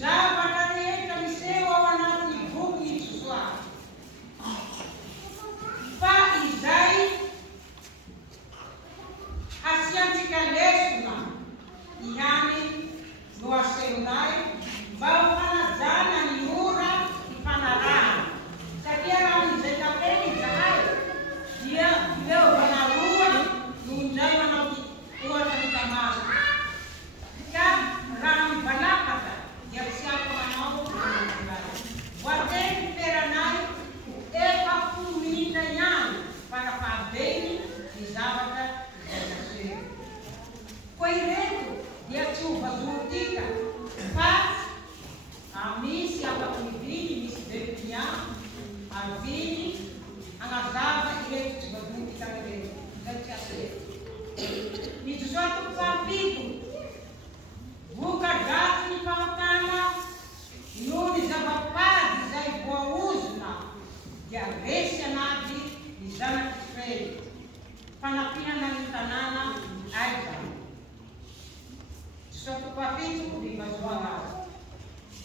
zavatra rehetra miseho ao anatin'ny boky ny Josoa. Fa izay asiantsika lesona ihany no asehonay mba ho fanajana ny ora ny fanarahana. Satria raha izay tanteny izahay dia fileovana roa noho izay manao ohatra ny tamaso. Ka raha mivalapatra dia tsy afaka manao voateny feranay efapolo minitra ihany farafahabeny ny zavatra izay naseho. Koa ireto dia tsy ho vazoatika fa misy afaka miviny, misy bebia aviny agnazava ireto tsy vazoatika ireto izay tsy aseho. Ny Josoa toko fahavalo voka-dratsy ny fahotana noho ny zava-pady izay voaozona dia resy anaty ny zanak'Israely fanampiana ny tanàna Aiza. Josoa toko fahafito ny vazoana azy.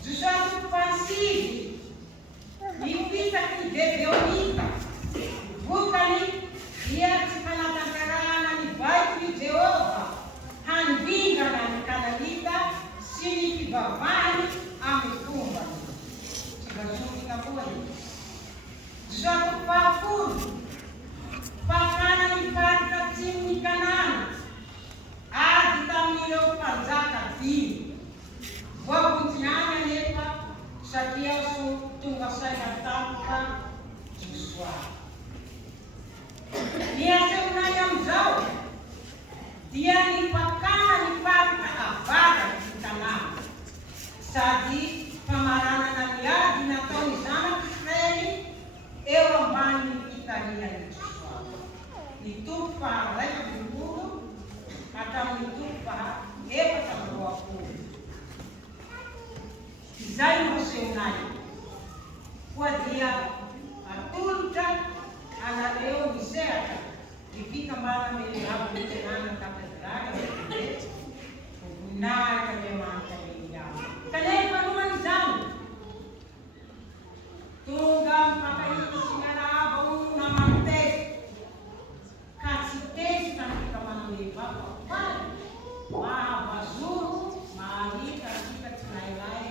Josoa toko fahasivy nipitaky ny Gedeonita vokany dia tsy fanatanterahana ny baiky ny Jehova hanvingana ny Kananita sy ny fivavahany amin'ny fombany. Tsy vazoatika koa iny. Josoa toko fahafolo fakana ny faritra atsimon'ny Kanana ady tamin'ireo mpanjaka dimy. Voabontiny anefa satria tonga saina tampoka Josoa. Ny asehonay amin'izao dia ny fakana ny faritra avaraky ny Kanana sady famaranana ny ady nataony zanak'Israely eo ambanin'ny fitarian'ny Josoa. Ny toko faha-raika amby folo hatramin'ny toko faha-efatra amby roapolo. Izay no asehonay. Koa dia atolotra anareo misehatra ny fikambanana milahaba ny tenana katedraly voninahitra Andriamanitra Eliana. Kanefa alohan'izany tonga mipakahitsy sy miarahaba ono namantesy ka tsy tesy ka ny fikambanana milahaba mahavazoro mahalita sika tsy lailay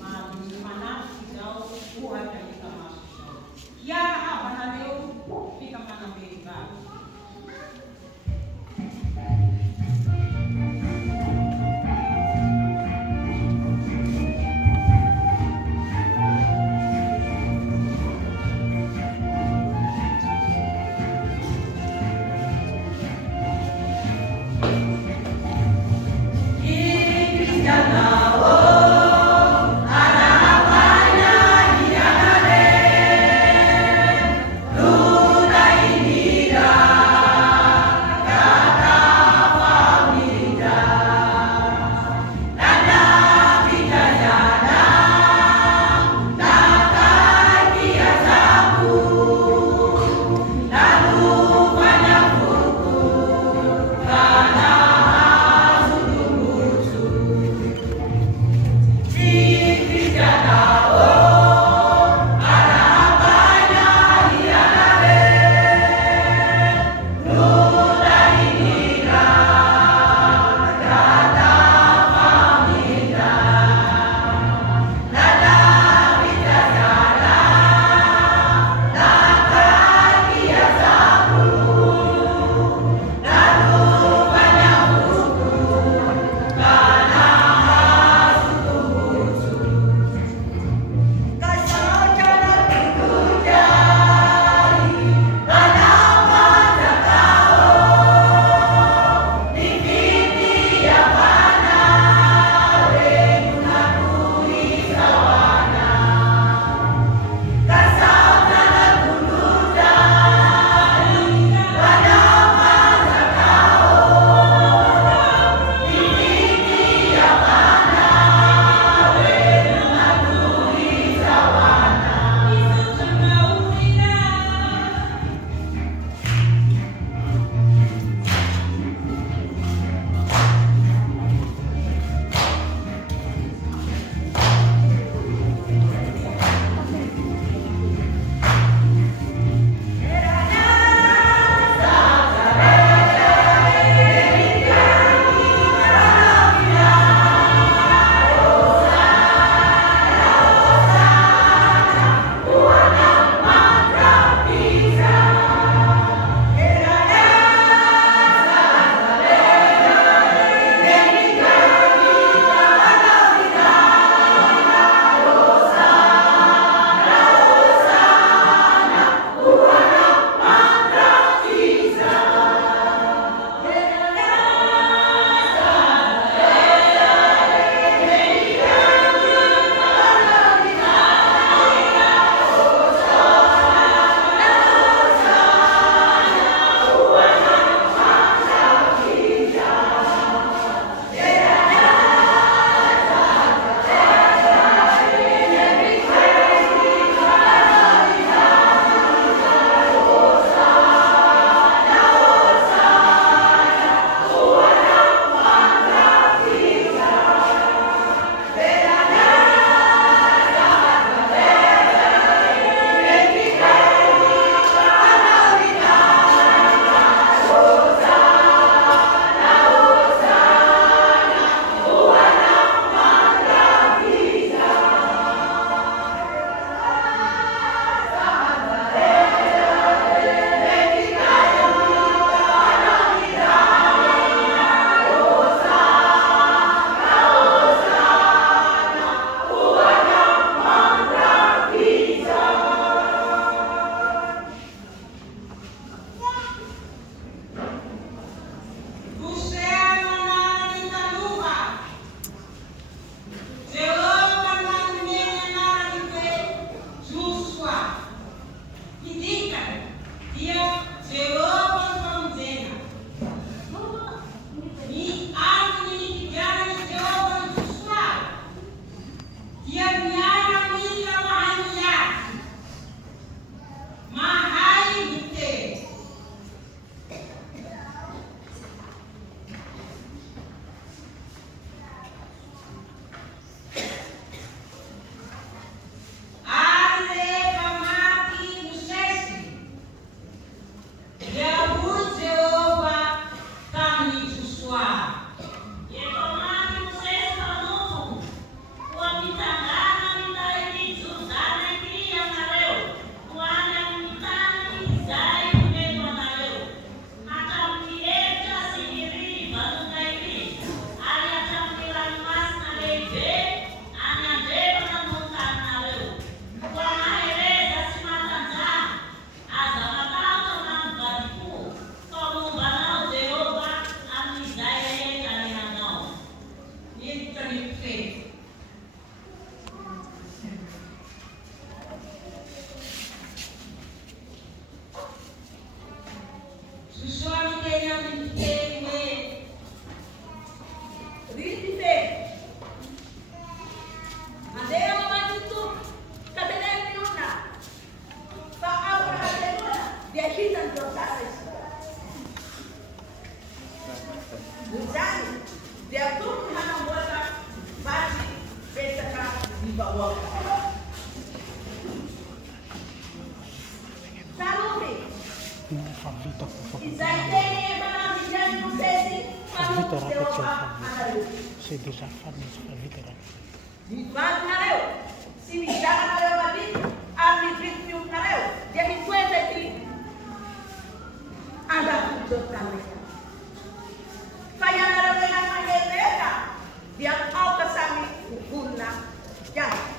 mahaliny manafiky izao ohatra hita maso. de fé. Susuami kenya mtengwe. Riti fe. Adeo matutu. Kadang minuna. Paapa kadang dia kita dotaris. Buzani dia pun hana buata basi betaka di bawah. Salute. Isaiteni bana vijana kusesi Divan nareu, si vijana nareu bati, abri bitmiu nareu, jadi kuete ti ada kujot mereka. Kaya nareu dengan mereka, dia kau kesami guna jadi.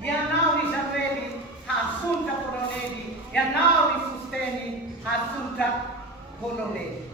e a nauri saperi assunta coronelli e a nauri susteni assunta coronelli.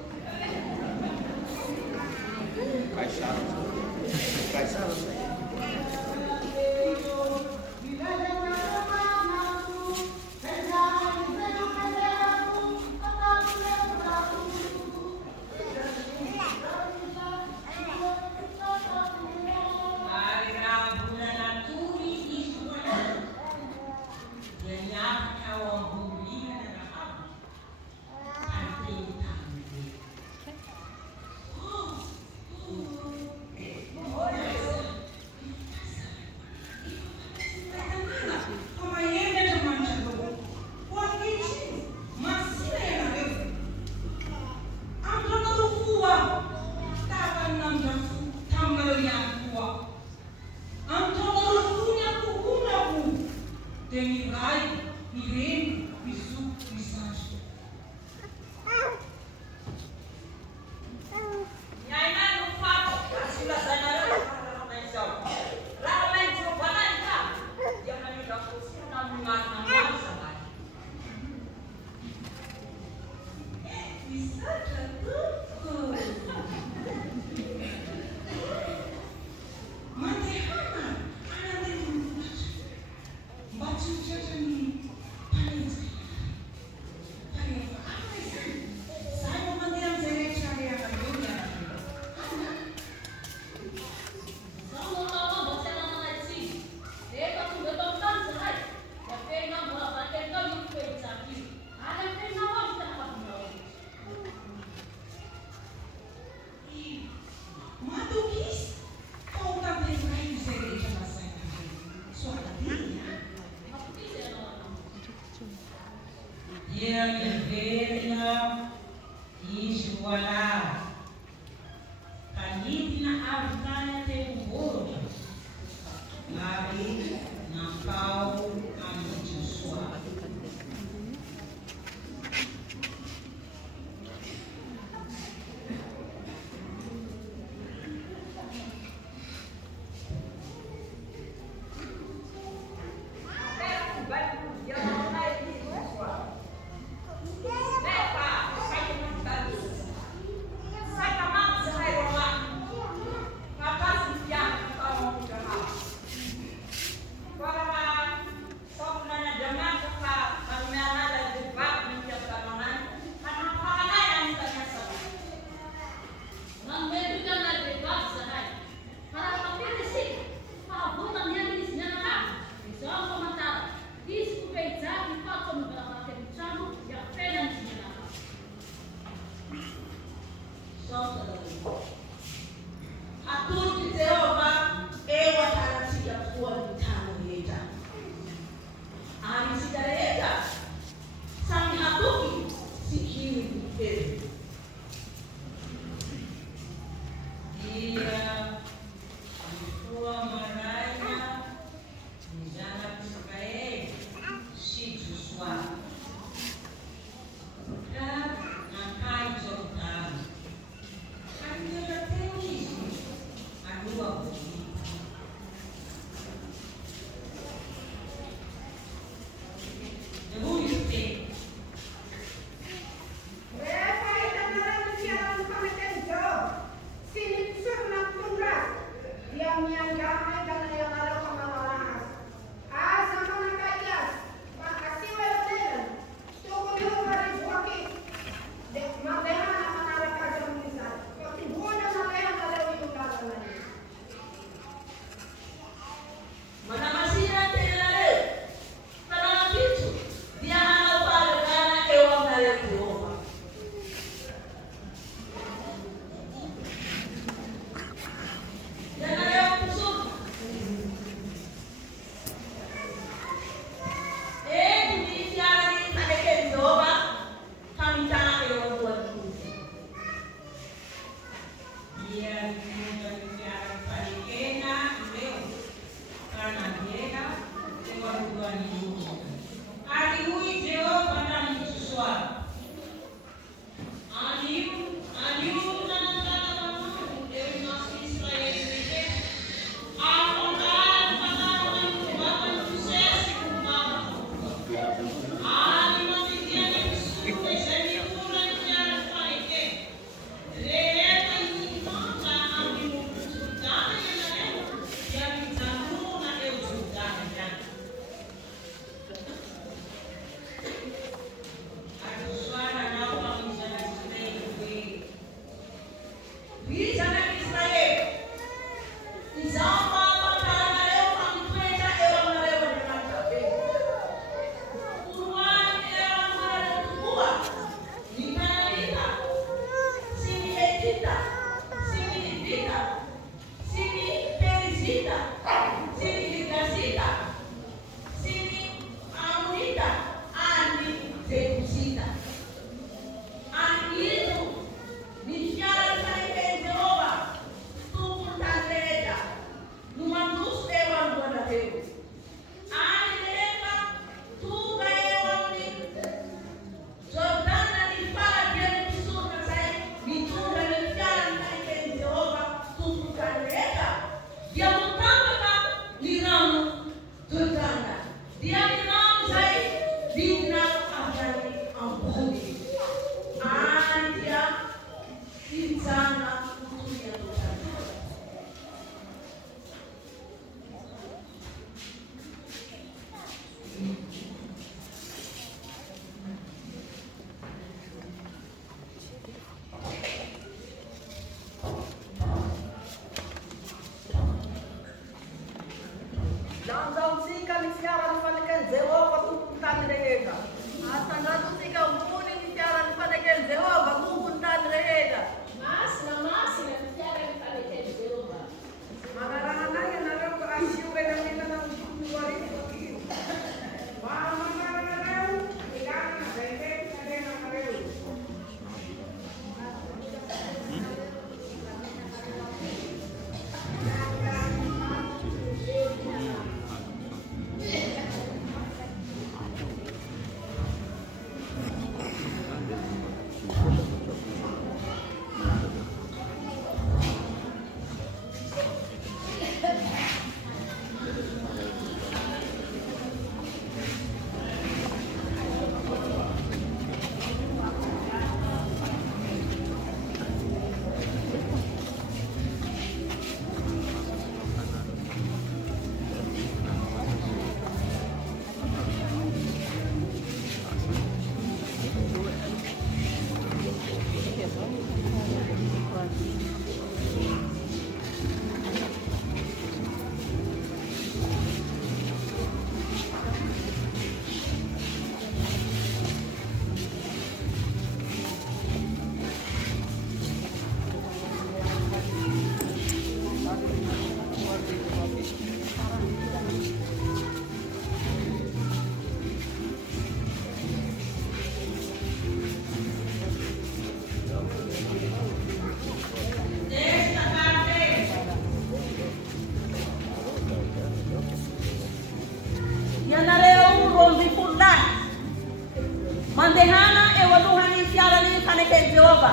Mandehana e waluhani fiara ni kaneke Jehova.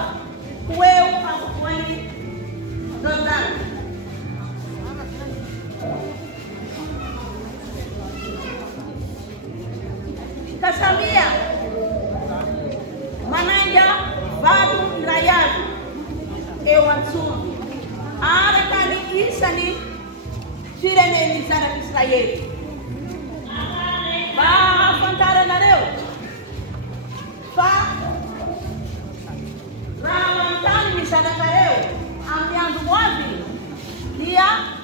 Kueu hakukwani Jordan. Kasamia Mananja Vadu Rayadu e Wansumi. Are kani isani Sirene ni sana Israeli. Ba fantara na leo. Rawan kami sana kayo ang yang dumabi dia